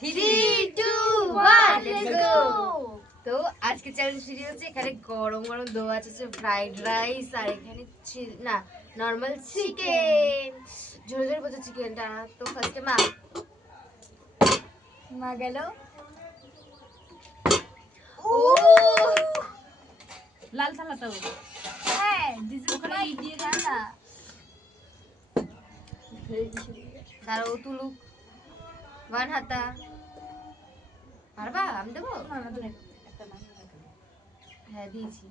3, 2, 1, let's go! তো আজকে challenge শুরু হচ্ছে। এখানে গরম গরম দো আছে, ফ্রাইড রাইস, আর এখানে না নরমাল চিকেন, ঝোল ঝোল বলছে চিকেনটা। তো ফার্স্টে মা গেল। ও লাল থালাটা হ্যাঁ দিদি ওখানে দিয়ে দাও না। তার ও তুলুক ওয়ান হাতা পারবা? আমি দেবো? হ্যাঁ দিয়েছি।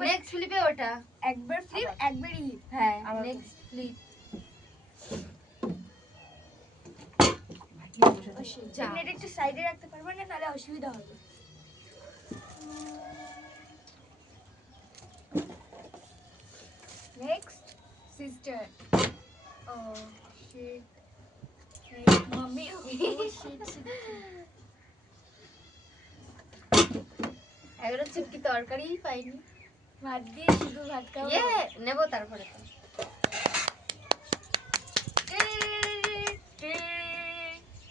নেক্সট ফ্লিপে ওটা একবার ফ্লিপ একবার লিপ। হ্যাঁ নেক্সট ফ্লিপ। এটা একটু সাইডে রাখতে পারবে না, তাহলে অসুবিধা হবে। Next sister. Oh shit mummy, oh shit shit. এগারো চিপকি তরকারি পাইনি, ভাত দিয়ে শুধু ভাত খাবো। নেবো তারপরে তো।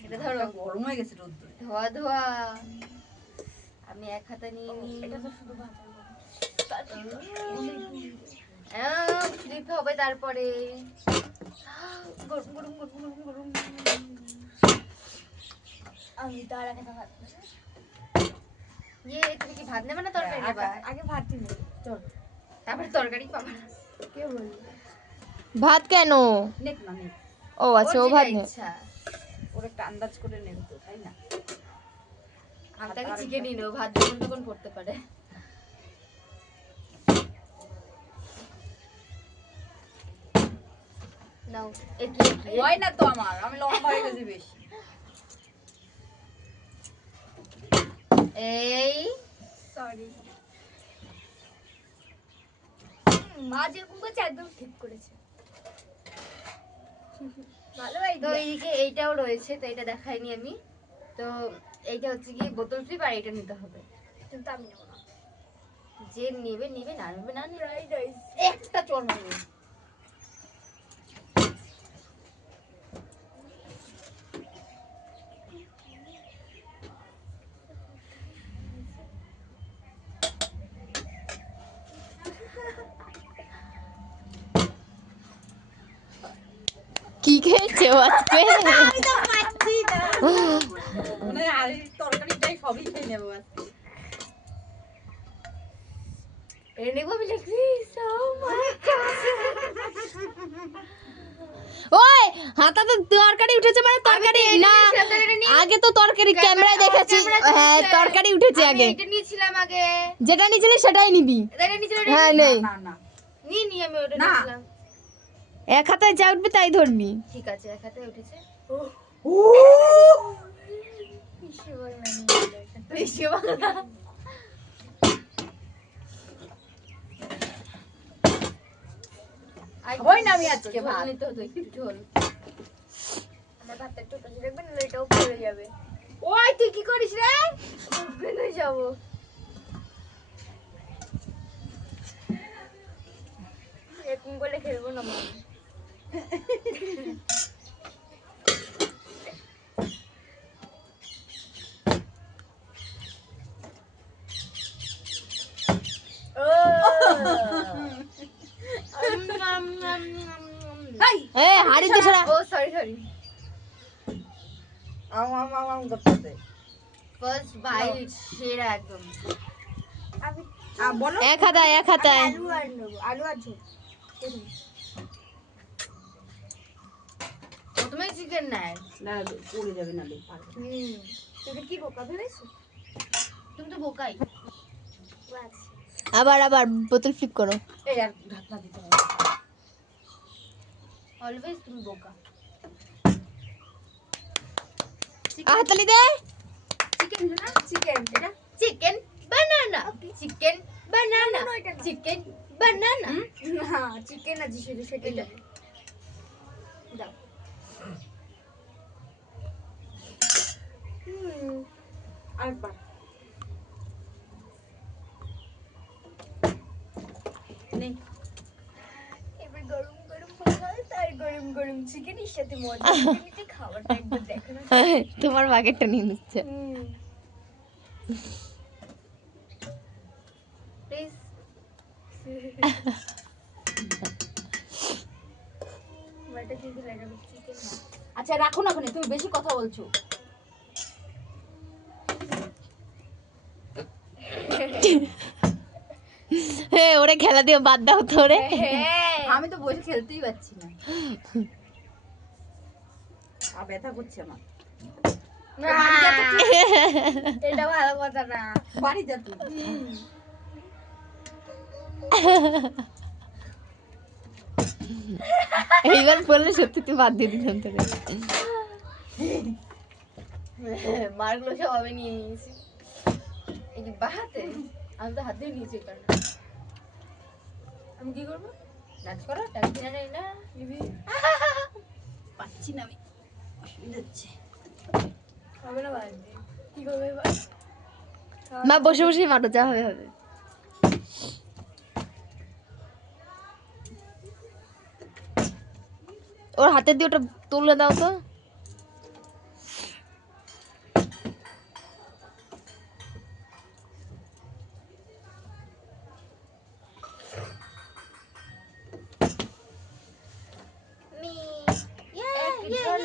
এটা ধরো, গরম হয়ে গেছে রোদ্দুরে। ধোয়া ধোয়া। আমি এক হাতে নিয়ে নিই। এটা তো শুধু ভাত ফ্লিপ হবে তারপরে। গরম গরম গরম গরম গরম। আমি তো আর একটা ভাত তুমি কি ভাত নেবে না তরকারি নেবা? আগে ভাতই নেব, চল তারপরে তরকারি পাবা। কে বলল ভাত কেন? নেক না নেক। ও আচ্ছা, ও ভাত নেই। ওর একটা আন্দাজ করে নেব তো, তাই না? আমি তাকে চিকেনই নেব, ভাত যখন তখন পড়তে পারে। নাও হয় না তো আমার, আমি লম্বা হয়ে গেছি বেশি। এই সরি, মা যেরকম করছে একদম ঠিক করেছে। ভালো আইডিয়া। তো এইদিকে এইটাও রয়েছে, তো এটা দেখাইনি আমি। তো এইটা হচ্ছে কি বোতল ফ্লিপ, আর এটা নিতে হবে। কিন্তু আমি নেব না, যে নেবে নেবে, না নেবে না নেবে। একটা চোর মারবে। কি খেয়েছে আজকে? আমি তো পাচ্ছি না, মানে আর তরকারিটাই সবই খেয়ে নেবো আজকে। এর নেবো আমি লিখছি সো মাচ। ওই হাতাতে তরকারি উঠেছে মানে তরকারি না, আগে তো তরকারি ক্যামেরায় দেখেছি। হ্যাঁ তরকারি উঠেছে আগে। এটা নিয়েছিলাম আগে, যেটা নিয়েছিলি সেটাই নিবি। এটা নিয়েছিলাম। হ্যাঁ নেই না না নি আমি ওটা নিয়েছিলাম। এক হাতায় যা উঠবে তাই ধরবি। ঠিক আছে, এক হাতে উঠেছে। ও হয় না, আমি আজকে ভাত নিতে হতো একটু ঝোল। আমার ভাতটা একটু কাছে রাখবেন, নাহলে এটাও পড়ে যাবে। ওই তুই কি করিস রে? অজ্ঞান হয়ে যাবো। এরকম করে খেলবো না মা। হাড়িতে সরা। ও সরি সরি, আম করতেছে। ফার্স্ট বাইট সেরা একদম। আমি বলো এক হাতায় এক হাতায়। আলু আর নেবো, আলু আর ঝোল। প্রথমে চিকেন নেয় না, পড়ে যাবে না লে। তুমি কি বোকা ভেবেছো? তুমি তো বোকাই। আবার আবার বোতল ফ্লিপ করো। এই আর ঢাকনা দিতে হবে। অলওয়েজ তুমি বোকা। হাততালি দে। চিকেন না, চিকেন এটা চিকেন বানানা, চিকেন বানানা, চিকেন বানানা। না চিকেন আছে শুধু, সেটাই যাবে। দাও। আরেকবার নেই। এবার গরম গরম ভাত আর গরম চিকেনের সাথে মজা চিকেনটা খাবারটা একবার দেখো না তোমার বাকেটটা নিয়ে নিচ্ছে প্লিজ মাটা কিন্তু লাগাবো চিকেন আচ্ছা রাখো না ওখানে, তুমি বেশি কথা বলছো। হ্যাঁ ওরে খেলা দিয়ে বাদ দাও তো রে হ্যাঁ আমি তো বসে খেলতেই পারছি না, আর ব্যথা করছে আমার। এটা ভালো কথা না বাড়ি যা তুই। এইবার বললে সত্যি তুই বাদ দিয়ে দিলাম তোকে মারগুলো সব আমি নিয়ে নিয়েছি এই যে বাহাতে আমি তো হাত দিয়ে নিয়েছি কারণ আমি কি করবো নাচ করো ডাক দিনা নেই না পাচ্ছি না আমি, অসুবিধা হচ্ছে। হবে না বাদ দিয়ে কি করবে এবার মা বসে বসেই মাটো যা হবে হবে ওর হাতে দিয়ে ওটা তুলে দাও তো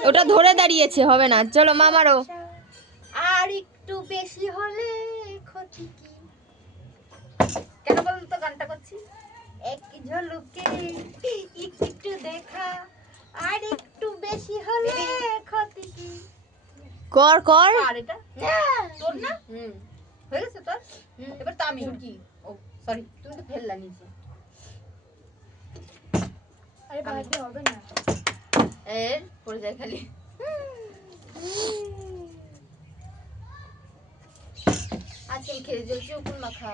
ওটা ধরে দাঁড়িয়েছে হবে না চলো মা মারো আর একটু বেশি হলে ক্ষতি কি কেন বলুন তো গানটা করছি এক ঝলকে একটু দেখা আর একটু বেশি হলে ক্ষতি কি কর কর আর এটা তোর না হয়ে গেছে তোর, এবার তো আমি কি ও সরি, তুমি তো ফেললা নিচে আরে বাদ হবে না এর পড়ে যায় খালি আজকে আমি খেয়ে যাচ্ছি উপর মাখা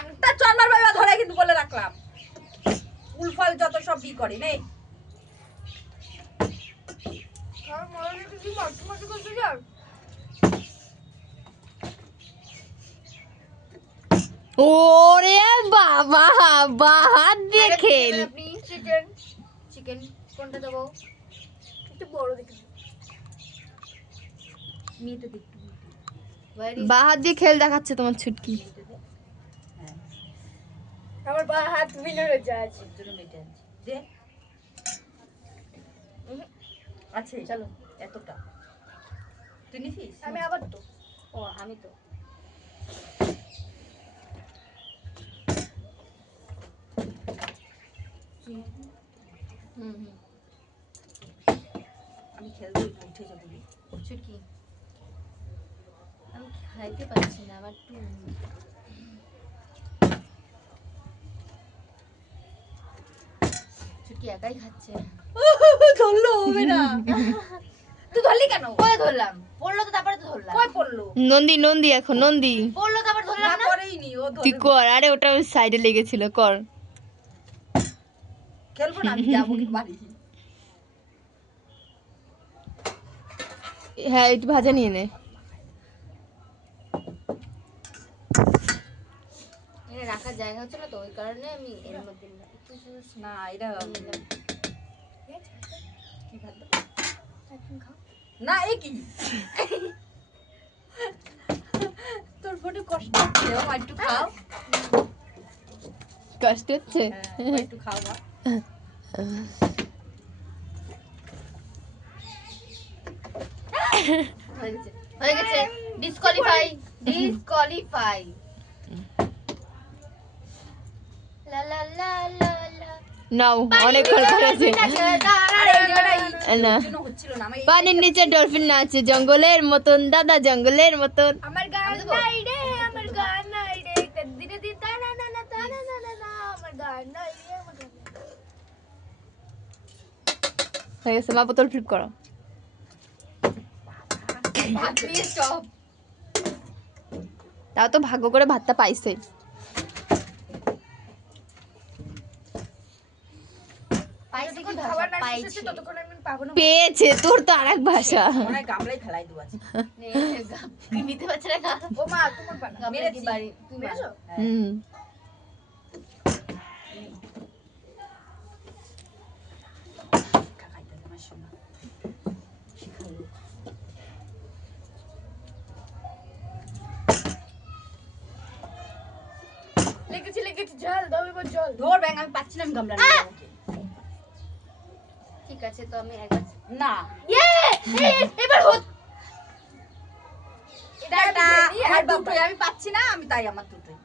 একটা চন্নার বাবা ধরে কিন্তু বলে রাখলাম, উলফল যত সব বি করে নেই। ওরে বাবা বাহাত দিয়ে খেল আপনি চিকেন চিকেন কোনটা দেবো একটু বড় দেখে মেয়েটা দেখতে বাহাত দিয়ে খেল দেখাচ্ছে তোমার ছুটকি আমার বা হাত বিনোর আছে জন্য মেয়েটা আনছি দে। আছে চলো এতটা তুই নিছিস? আমি আবার তো ও আমি তো আমি খেলতে উঠে যাবো রে। ছুটকি আমি খাইতে পারছি না আমার একটু ছুটকি একাই খাচ্ছে ধরলো হবে না, তুই ধরলি কেন? কই ধরলাম পড়লো তো তারপরে তো ধরলাম কই পড়লো? নন্দী নন্দী এখন নন্দী পড়লো তারপর না ধরলাম না পরেই নি, ও তুই ধরে কর আরে ওটা ওই সাইডে লেগেছিল কর খেলবো না, আমি যাবো বাড়ি। হ্যাঁ একটু ভাজা নিয়ে নে এখানে রাখার জায়গা হচ্ছে না তো ওই কারণে আমি এর মধ্যে নিলাম। একটু না এটা নিলাম। কি খাদ্য? এখন খাও না এ কি তোর ফোনে কষ্ট হচ্ছে, ও একটু খাও। কষ্ট হচ্ছে হ্যাঁ, ও একটু খাও মা। হয়ে গেছে ডিসকোয়ালিফাই ডিসকোয়ালিফাই লা লা লা লা লা নাও অনেক খরচ আছে আরে এটা না জন্য হচ্ছিল না, আমি পানির নিচে ডলফিন নাচে জঙ্গলের মতন দাদা জঙ্গলের মতন আমার গান নাই রে আমার গান নাই রে দিনে দিন তা না না না তা না না না না আমার গান নাই রে আমার গান নাই। হয়ে গেছে মা বোতল ফ্লিপ করো ভাত দিয়ে চপ তাও তো ভাগ্য করে ভাতটা পাইছে পাইছে কি ভাষা পাইছে পেয়েছে তোর তো আরেক ভাষা মনে হয় গামলাই ফেলাই দেবো আজকে। নিতে পারছে না ও মা তোমার বানা মেরেছি। বাড়ি তুমি মেরেছো হ্যাঁ। হুম একবার জল ধর ব্যাং আমি পাচ্ছি না, আমি গামলা নিয়ে যাবো। ঠিক আছে তো আমি একবার না এবার হত এটা আমার দুটোই, আমি পাচ্ছি না, আমি তাই আমার দুটোই।